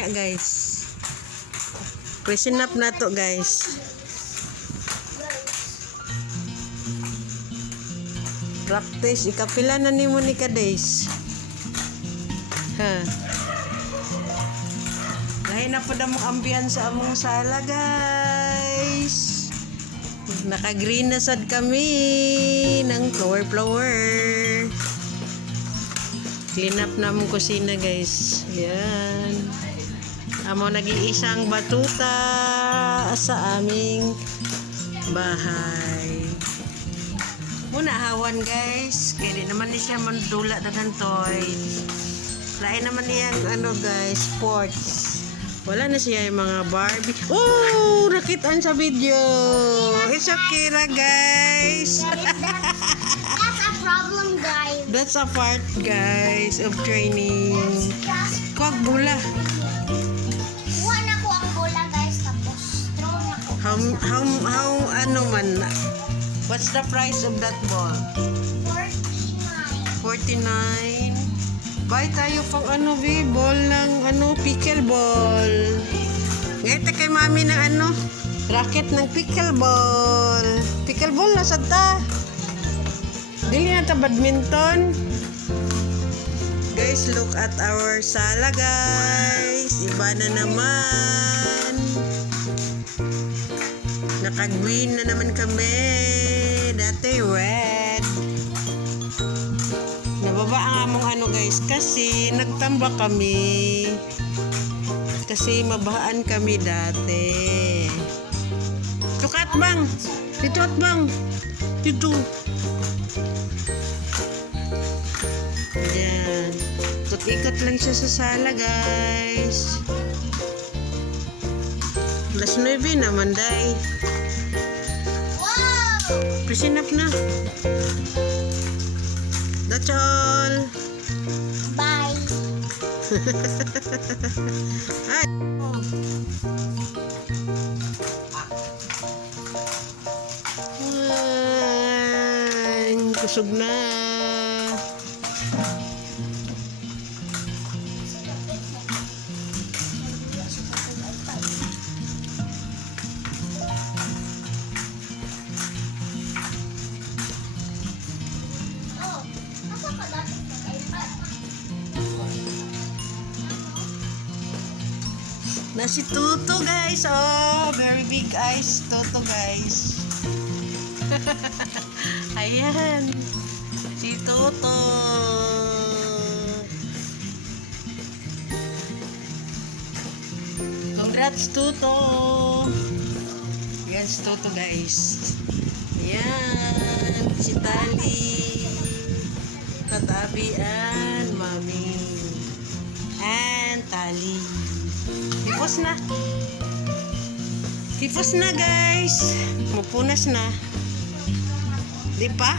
mamaya guys. Question up na to guys. Practice. Ikapila na ni mo ni ka days. Ha. Lahi na po na mong ambiyan sa among sala guys. Naka-green na sad kami ng flower. Clean up na mong kusina guys. Yan. Amo nag-iisang batuta sa aming bahay. Muna hawan guys. Kaya di naman niya mandula na ng toy. Lain naman niya ano guys, sports. Wala na siya yung mga Barbie. Oh! Nakitaan sa video. It's okay na guys. That's a problem, guys. That's a part guys of training. Kuwag bula. Kuha na ko ang bola, guys. Tapos, throw na ko. How ano man. What's the price of that ball? 49. 49. Buy tayo pang ano ball ng ano pickleball. Ngayon kay mami ng ano racket ng pickleball. Pickleball na sad ta. Dili na ta badminton. Guys, look at our sala guys. Iba na naman. Naka-green na naman kami. Dati red. Nababa ang among ano guys kasi nagtambak kami. Kasi mabahaan kami dati. Tukat bang. Dito at bang. Dito. Ayan. Ikot lang siya sa sala guys. Alas 9 naman day. Wow! Pressing up na. That's all. Bye. Ay. Ay, kusog na. Oh, nasa ka dati sa iPad? Na si Tuto guys. Oh, very big eyes Tuto guys. Ayan. Si Tuto. Congrats Tuto. Yan si Tuto guys. Ayan. Si Tali. Tatabian. Mami. And Tali. Tipos na. Tipos na guys. Mapunas na. Di pa?